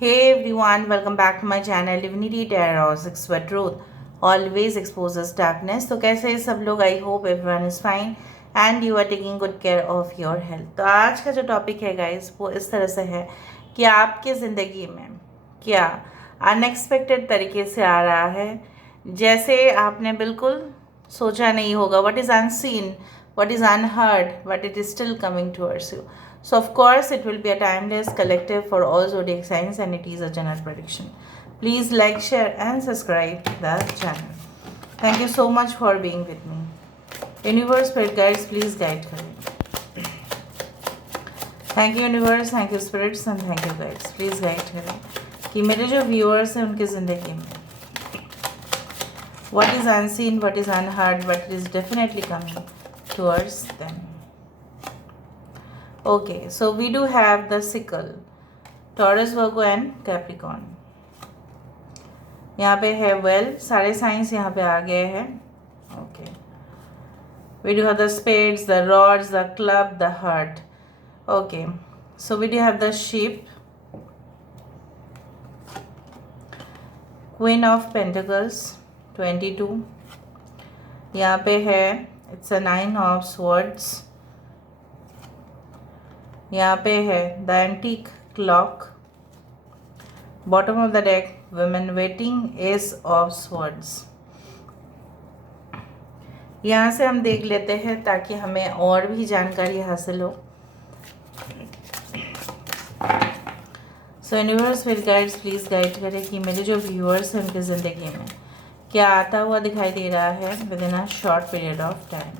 Hey everyone, welcome back to my channel Divinity Tarot where truth always exposes darkness. तो कैसे हैं सब लोग? I hope everyone is fine and you are taking good care of your health. तो आज का जो topic है गाइस वो इस तरह से है कि आपके ज़िंदगी में क्या अनएक्सपेक्टेड तरीके से आ रहा है, जैसे आपने बिल्कुल सोचा नहीं होगा। What is unseen, what is unheard, but it is still coming towards you. So, of course, it will be a timeless collective for all zodiac signs and it is a general prediction. Please like, share, and subscribe the channel. Thank you so much for being with me. Universe, spirit guides, please guide करें. Thank you universe, thank you spirits and thank you guides. Please guide करें कि मेरे जो viewers हैं उनकी ज़िंदगी में what is unseen, what is unheard, but it is definitely coming towards them. Okay, so we do have the sickle, Taurus, Virgo and Capricorn. यहाँ पे है well, सारे साइंस यहाँ पे आ गए हैं. Okay, we do have the spades, the rods, the club, the heart. Okay, so we do have the sheep, Queen of Pentacles, 22. यहाँ पे है इट्स अ 9 ऑफ स्वर्ड्स. यहाँ पे है the antique clock. Bottom of the deck women waiting, S of swords. यहाँ से हम देख लेते हैं ताकि हमें और भी जानकारी हासिल हो. सो universe will guides please guide करें कि मेरे जो व्यूअर्स हैं उनकी ज़िंदगी में क्या आता हुआ दिखाई दे रहा है with in a short period of time.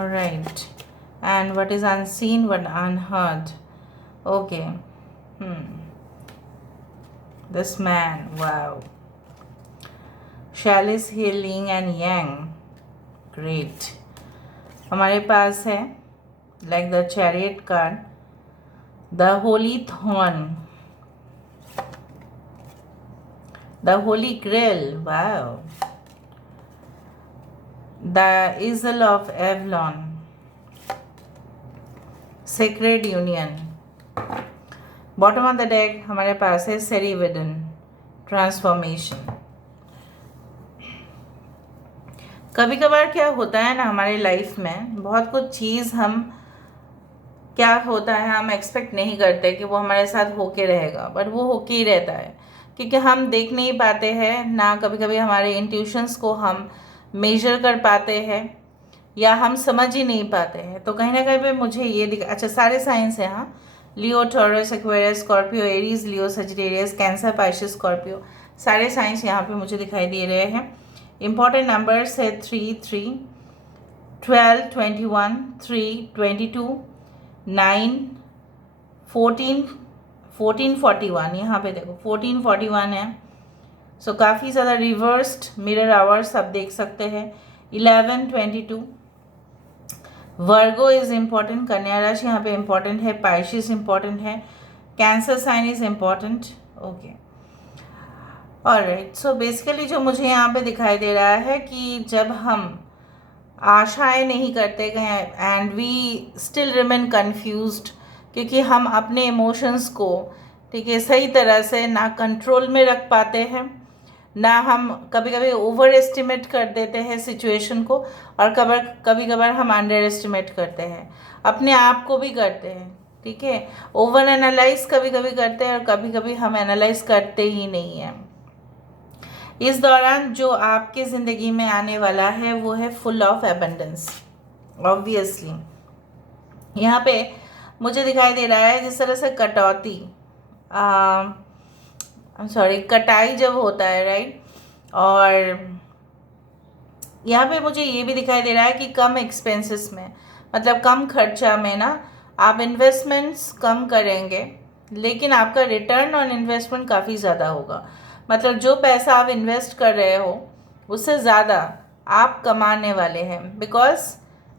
Alright, and what is unseen, what unheard? Okay. This man, wow. Chalice, healing and yang. Great. हमारे पास है like the chariot card, the holy thorn, the holy grail, wow. The Easel of Avalon, Sacred Union. Bottom of the deck हमारे पास है सेरिविडन, transformation. कभी कभार क्या होता है ना हमारे लाइफ में, बहुत कुछ चीज़ हम क्या होता है हम एक्सपेक्ट नहीं करते कि वो हमारे साथ होके रहेगा, बट वो होके ही रहता है क्योंकि हम देख नहीं पाते हैं ना. कभी कभी हमारे इंट्यूशंस को हम मेजर कर पाते हैं या हम समझ ही नहीं पाते हैं. तो कहीं ना कहीं पे मुझे ये अच्छा सारे साइंस हैं. हाँ, लियो, टॉरस, एक्वेरियस, स्कॉर्पियो, एरीज, लियो, सजिटेरियस, कैंसर, पाइसेस, स्कॉर्पियो, सारे साइंस यहाँ पे मुझे दिखाई दे रहे हैं. इंपॉर्टेंट नंबर्स है 3, 3, 12, 21, 3, 22, 9, 14, 14, 41. यहाँ पे देखो 14, 41 है. सो काफ़ी ज़्यादा रिवर्स्ड मिरर आवर्स आप देख सकते हैं. 11, 22. वर्गो इज़ इम्पॉर्टेंट, कन्या राशि यहाँ पे इम्पॉर्टेंट है, पाइसेस इम्पॉर्टेंट है, cancer sign is important. Okay, alright. So basically जो मुझे यहाँ पे दिखाई दे रहा है कि जब हम आशाएं नहीं करते गए and we still remain confused क्योंकि हम अपने इमोशंस को ठीक है सही तरह से ना कंट्रोल में रख पाते हैं, ना हम कभी कभी ओवर एस्टिमेट कर देते हैं सिचुएशन को, और कभी कभार हम अंडर एस्टिमेट करते हैं, अपने आप को भी करते हैं. ठीक है, ओवर एनालाइज कभी कभी करते हैं और कभी कभी हम एनालाइज करते ही नहीं हैं. इस दौरान जो आपके ज़िंदगी में आने वाला है वो है फुल ऑफ एबंडेंस. ऑब्वियसली यहाँ पे मुझे दिखाई दे रहा है जिस तरह से कटौती कटाई जब होता है, राइट. और यहाँ पे मुझे ये भी दिखाई दे रहा है कि कम एक्सपेंसेस में, मतलब कम खर्चा में ना आप इन्वेस्टमेंट्स कम करेंगे लेकिन आपका रिटर्न ऑन इन्वेस्टमेंट काफ़ी ज़्यादा होगा. मतलब जो पैसा आप इन्वेस्ट कर रहे हो उससे ज़्यादा आप कमाने वाले हैं because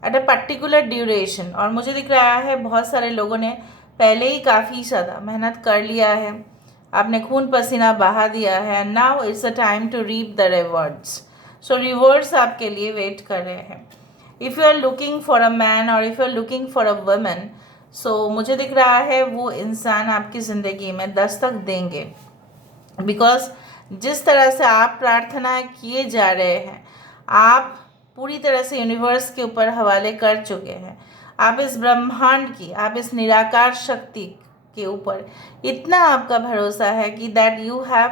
at a particular duration. और मुझे दिख रहा है बहुत सारे लोगों ने पहले ही काफ़ी ज़्यादा मेहनत कर लिया है, आपने खून पसीना बहा दिया है. Now it's a time to reap the rewards. So rewards आपके लिए वेट कर रहे हैं. If you are looking for a man और if you are looking for a women, so मुझे दिख रहा है वो इंसान आपकी ज़िंदगी में दस्तक देंगे, बिकॉज जिस तरह से आप प्रार्थना किए जा रहे हैं, आप पूरी तरह से यूनिवर्स के ऊपर हवाले कर चुके हैं, आप इस ब्रह्मांड की, आप इस निराकार शक्ति के ऊपर इतना आपका भरोसा है कि that you have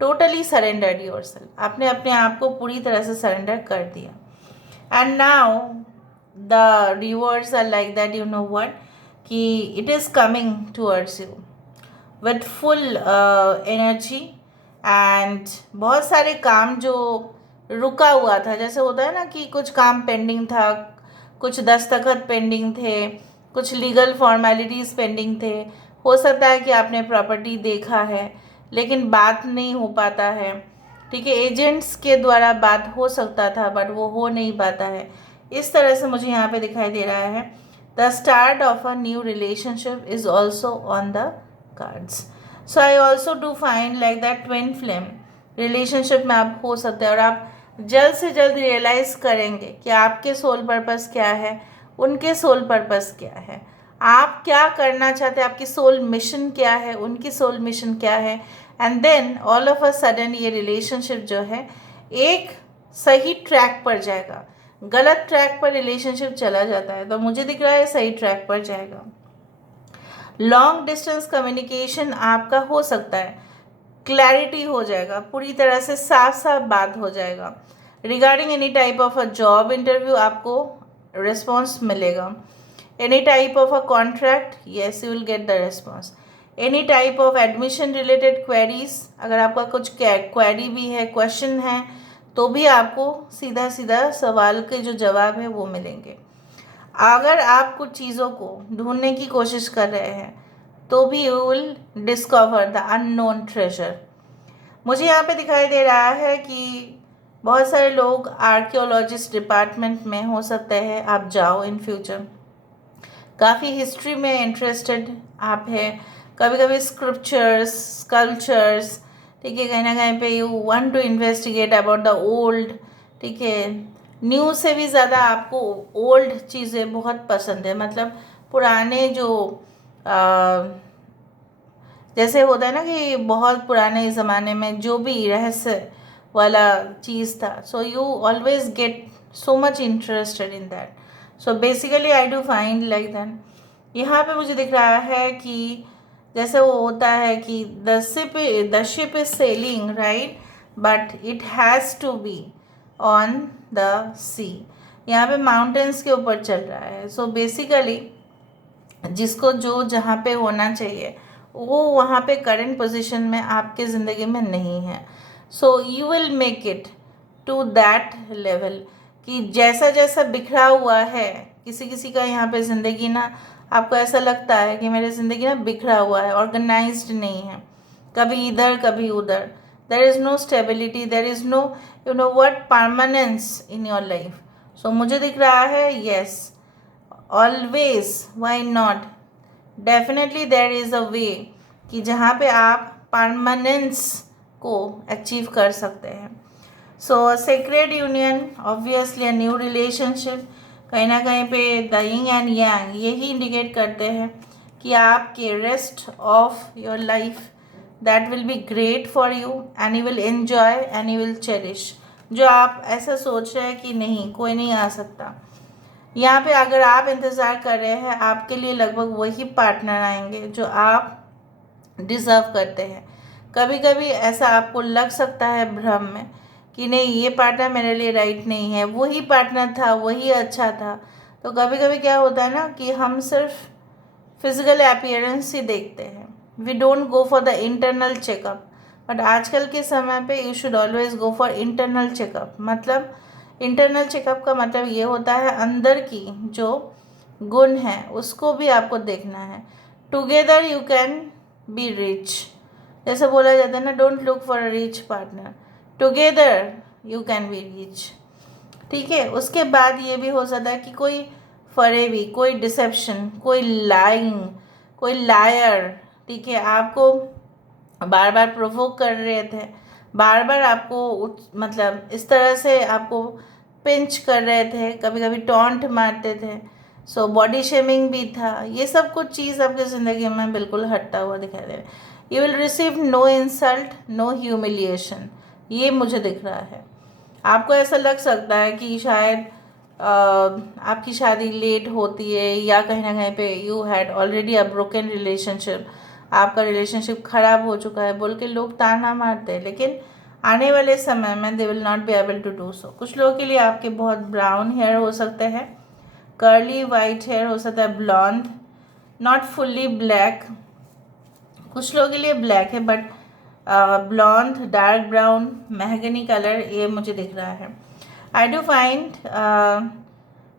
totally surrendered yourself, आपने अपने आप को पूरी तरह से सरेंडर कर दिया। And now the rewards are like that, you know what, कि it is coming towards you with full energy. And बहुत सारे काम जो रुका हुआ था, जैसे होता है ना कि कुछ काम पेंडिंग था, कुछ दस्तखत पेंडिंग थे, कुछ लीगल फॉर्मेलिटीज़ पेंडिंग थे, हो सकता है कि आपने प्रॉपर्टी देखा है लेकिन बात नहीं हो पाता है, ठीक है, एजेंट्स के द्वारा बात हो सकता था बट वो हो नहीं पाता है। इस तरह से मुझे यहाँ पे दिखाई दे रहा है the start of a new relationship is also on the cards. So I also do find like that twin flame relationship में आप हो सकते हैं, और आप जल्द से जल्द रियलाइज़ करेंगे कि आपके सोल पर्पस क्या है, उनके सोल पर्पस क्या है, आप क्या करना चाहते हैं, आपकी सोल मिशन क्या है, उनकी सोल मिशन क्या है। And then all of a sudden ये रिलेशनशिप जो है एक सही ट्रैक पर जाएगा। गलत ट्रैक पर रिलेशनशिप चला जाता है, तो मुझे दिख रहा है सही ट्रैक पर जाएगा। लॉन्ग डिस्टेंस कम्युनिकेशन आपका हो सकता है, क्लैरिटी हो जाएगा, पूरी तरह से साफ साफ बात हो जाएगा। Regarding any type of a job interview आपको रिस्पॉन्स मिलेगा। Any type of a contract, yes you will get the response. Any type of admission related queries, अगर आपका कुछ क्वेरी भी है, क्वेश्चन है, तो भी आपको सीधा सीधा सवाल के जो जवाब है वो मिलेंगे। अगर आप कुछ चीज़ों को ढूंढने की कोशिश कर रहे हैं तो भी you will discover the unknown treasure. मुझे यहाँ पे दिखाई दे रहा है कि बहुत सारे लोग आर्कियोलॉजिस्ट डिपार्टमेंट में हो सकते हैं आप जाओ इन फ्यूचर, काफ़ी हिस्ट्री में इंटरेस्टेड आप हैं, कभी कभी स्क्रिप्चर्स, स्कल्पचर्स, ठीक है, कहीं ना कहीं पे you want to investigate about the old, ठीक है, न्यू से भी ज़्यादा आपको ओल्ड चीज़ें बहुत पसंद है, मतलब पुराने जो जैसे होता है ना कि बहुत पुराने ज़माने में जो भी रहस्य वाला चीज़ था, so you always get so much interested in that. So basically I do find like that. यहाँ पे मुझे दिख रहा है कि जैसे वो होता है कि the ship is sailing right, but it has to be on the sea. यहाँ पे माउंटेन्स के ऊपर चल रहा है। सो बेसिकली जिसको जो जहाँ पे होना चाहिए वो वहाँ पे करंट पोजीशन में आपके ज़िंदगी में नहीं है। So you will make it to that level कि जैसा जैसा बिखरा हुआ है, किसी किसी का यहाँ पे ज़िंदगी ना, आपको ऐसा लगता है कि मेरी ज़िंदगी ना बिखरा हुआ है, ऑर्गेनाइज्ड नहीं है, कभी इधर कभी उधर, there is no stability, there is no you know what permanence in your life. So मुझे दिख रहा है yes, always, why not, definitely there is a way कि जहाँ पे आप परमानेंस को अचीव कर सकते हैं। So sacred union, obviously a new relationship, कहीं ना कहीं पे द यिंग एंड यांग यही इंडिकेट करते हैं कि आपके rest of your life that will be great for you and you will enjoy and you will cherish. जो आप ऐसा सोच रहे हैं कि नहीं कोई नहीं आ सकता, यहाँ पे अगर आप इंतज़ार कर रहे हैं आपके लिए लगभग वही पार्टनर आएंगे जो आप डिज़र्व करते हैं। कभी कभी ऐसा आपको लग सकता है भ्रम में कि नहीं ये पार्टनर मेरे लिए राइट नहीं है, वही पार्टनर था, वही अच्छा था। तो कभी कभी क्या होता है ना कि हम सिर्फ फिजिकल अपीयरेंस ही देखते हैं, we don't go for the internal checkup. But आजकल के समय पे you should always go for internal checkup. मतलब इंटरनल चेकअप का मतलब ये होता है अंदर की जो गुण है उसको भी आपको देखना है। Together you can be rich, जैसे बोला जाता है ना, don't look for a rich partner, together you can be rich, ठीक है। उसके बाद ये भी हो सकता है कि कोई फरेबी, कोई डिसेप्शन, कोई लाइंग, कोई लायर, ठीक है, आपको बार बार प्रोवोक कर रहे थे, बार बार आपको मतलब इस तरह से आपको पिंच कर रहे थे, कभी कभी टॉन्ट मारते थे, सो बॉडी शेमिंग भी था। ये सब कुछ चीज़ आपकी ज़िंदगी में बिल्कुल हटता हुआ दिखाई दे रहा है। You will receive no insult, no humiliation, ये मुझे दिख रहा है। आपको ऐसा लग सकता है कि शायद आपकी शादी लेट होती है, या कहीं ना कहीं पे you had already a broken relationship, आपका रिलेशनशिप ख़राब हो चुका है बोल के लोग ताना मारते हैं, लेकिन आने वाले समय में they will not be able to do so. कुछ लोगों के लिए आपके बहुत ब्राउन हेयर हो सकते हैं, कर्ली वाइट हेयर हो सकता है, ब्लॉन्ड, नॉट फुल्ली ब्लैक। कुछ लोगों के लिए ब्लैक है but blonde, dark brown, mahogany colour, ये मुझे दिख रहा है। I do find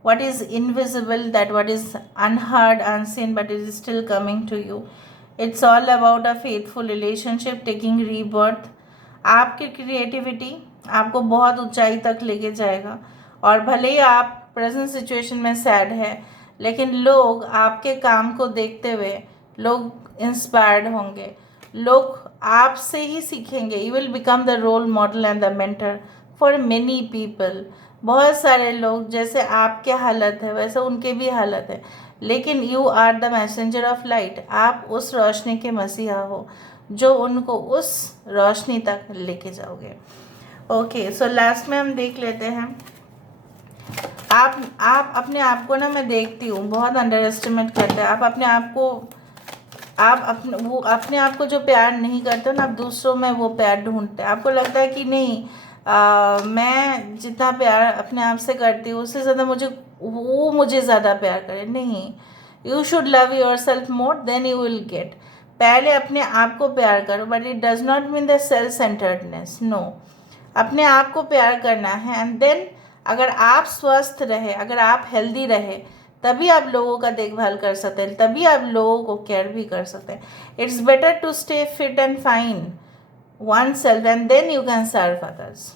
what is invisible, that what is unheard, unseen, but it is still coming to you. It's all about a faithful relationship taking rebirth. आपकी creativity आपको बहुत ऊंचाई तक लेके जाएगा, और भले ही आप प्रेजेंट सिचुएशन में सैड है, लेकिन लोग आपके काम को देखते हुए लोग इंस्पायर्ड होंगे, लोग आपसे ही सीखेंगे। You will become the role model and the mentor for many people. बहुत सारे लोग, जैसे आपके हालत है वैसे उनके भी हालत है, लेकिन you are the messenger of light. आप उस रोशनी के मसीहा हो जो उनको उस रोशनी तक लेके जाओगे। ओके, सो लास्ट में हम देख लेते हैं। आप अपने आप को ना, मैं देखती हूँ बहुत अंडर एस्टिमेट करते हैं। आप अपने आप को, आप अपने आप को जो प्यार नहीं करते ना, आप दूसरों में वो प्यार ढूंढते हैं। आपको लगता है कि नहीं, मैं जितना प्यार अपने आप से करती हूँ उससे ज़्यादा मुझे ज़्यादा प्यार करे। नहीं, you should love yourself more, then you will get. पहले अपने आप को प्यार करो, but it does not mean the self centredness, no. अपने आप को प्यार करना है, एंड देन अगर आप स्वस्थ रहे, अगर आप हेल्दी रहे, तभी आप लोगों का देखभाल कर सकते हैं, तभी आप लोगों को केयर भी कर सकते हैं। It's better to stay fit and fine oneself, and then you can serve others.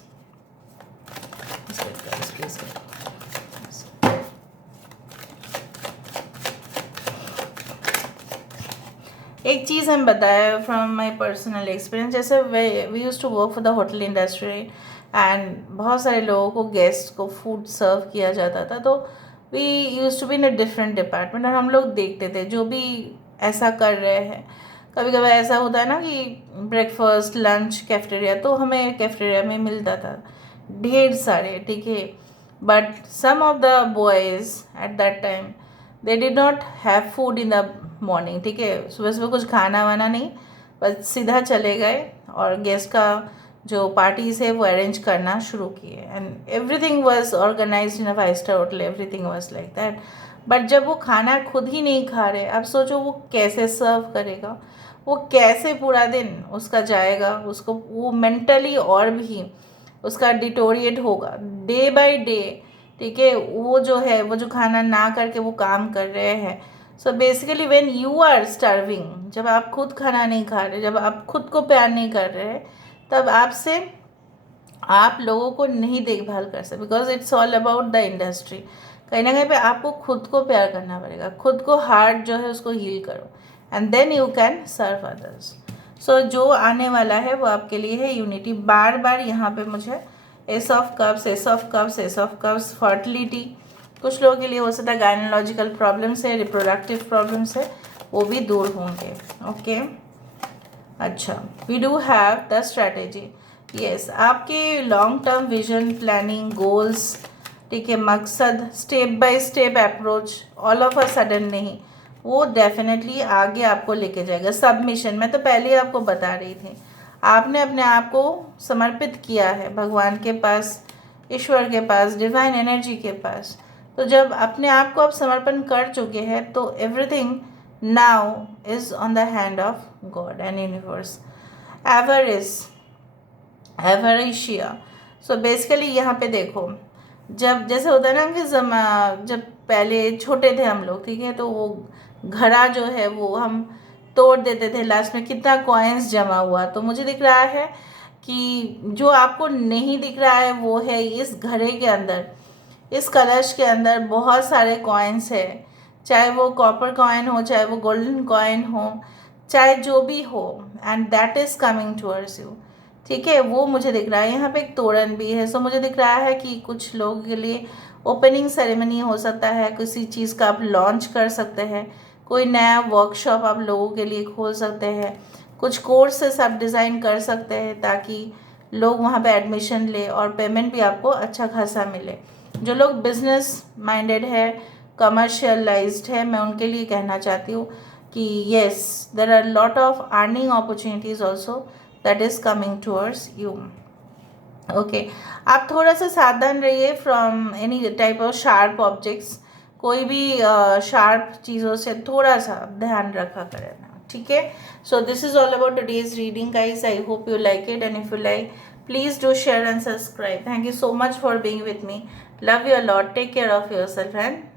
एक चीज़ हम बताया फ्रॉम माई पर्सनल एक्सपीरियंस, जैसे we use to work for the hotel industry, and बहुत सारे लोगों को, गेस्ट को फूड सर्व किया जाता था, तो we use to be in a different department, और हम लोग देखते थे जो भी ऐसा कर रहे हैं। कभी कभी ऐसा होता है ना कि ब्रेकफास्ट, लंच कैफेटेरिया, तो हमें कैफेटेरिया में मिलता था ढेर सारे, ठीक है, but some of the boys at that time they did not have food in the morning, ठीक है, सुबह सुबह कुछ खाना वाना नहीं, बस सीधा चले गए और गेस्ट का जो पार्टीज है वो अरेंज करना शुरू किए, and everything was organised in a 5 star hotel, everything was like that. But जब वो खाना खुद ही नहीं खा रहे, अब सोचो वो कैसे सर्व करेगा, वो कैसे पूरा दिन उसका जाएगा, उसको वो मेंटली और भी उसका डिटोरिएट होगा डे बाय डे, ठीक है। वो जो है, वो जो खाना ना करके वो काम कर रहे हैं। So basically when you are starving, जब आप खुद खाना नहीं खा रहे, जब आप खुद को प्यार नहीं कर रहे, तब आपसे आप लोगों को नहीं देखभाल कर सकते, because it's all about the industry. कहीं ना कहीं पे आपको खुद को प्यार करना पड़ेगा, खुद को हार्ट जो है उसको हील करो, and then you can serve others. So जो आने वाला है वो आपके लिए है यूनिटी। बार बार यहाँ पे मुझे ace of cups, ace of cups, ace of cups, fertility, कुछ लोगों के लिए हो सकता है गायनोलॉजिकल प्रॉब्लम्स है, रिप्रोडक्टिव प्रॉब्लम्स है, वो भी दूर होंगे। ओके, अच्छा, we do have the strategy. Yes, आपके long term vision, planning, goals, ठीक है, मकसद, step by step approach, all of a sudden नहीं, वो डेफिनेटली आगे आपको लेके जाएगा। सबमिशन, मैं तो पहले ही आपको बता रही थी, आपने अपने आप को समर्पित किया है भगवान के पास, ईश्वर के पास, डिवाइन एनर्जी के पास। तो जब अपने आप को आप समर्पण कर चुके हैं, तो everything now is on the hand of God and universe. एवरेशिया, सो बेसिकली यहाँ पे देखो, जब जैसे होता है ना कि जब पहले छोटे थे हम लोग, ठीक है, तो वो घड़ा जो है वो हम तोड़ देते थे, लास्ट में कितना कॉइन्स जमा हुआ। तो मुझे दिख रहा है कि जो आपको नहीं दिख रहा है वो है इस घड़े के अंदर, इस कलश के अंदर बहुत सारे कॉइन्स है, चाहे वो कॉपर कॉइन हो, चाहे वो गोल्डन कॉइन हो, चाहे जो भी हो, and that is coming towards you. ठीक है, वो मुझे दिख रहा है। यहाँ पे एक तोरण भी है। सो मुझे दिख रहा है कि कुछ लोगों के लिए ओपनिंग सेरेमनी हो सकता है, किसी चीज़ का आप लॉन्च कर सकते हैं, कोई नया वर्कशॉप आप लोगों के लिए खोल सकते हैं, कुछ कोर्सेस आप डिज़ाइन कर सकते हैं ताकि लोग वहाँ पे एडमिशन ले और पेमेंट भी आपको अच्छा खासा मिले। जो लोग बिजनेस माइंडेड है, कमर्शियलाइज्ड है, मैं उनके लिए कहना चाहती हूँ कि yes, there are lot of earning opportunities also that is coming towards you. Okay, आप थोड़ा सा सावधान रहिए from any type of sharp objects. कोई भी शार्प चीज़ों से थोड़ा सा ध्यान रखा करें, ठीक है। So this is all about today's reading guys. I hope you like it, and if you like, please do share and subscribe. Thank you so much for being with me. Love you a lot. Take care of yourself and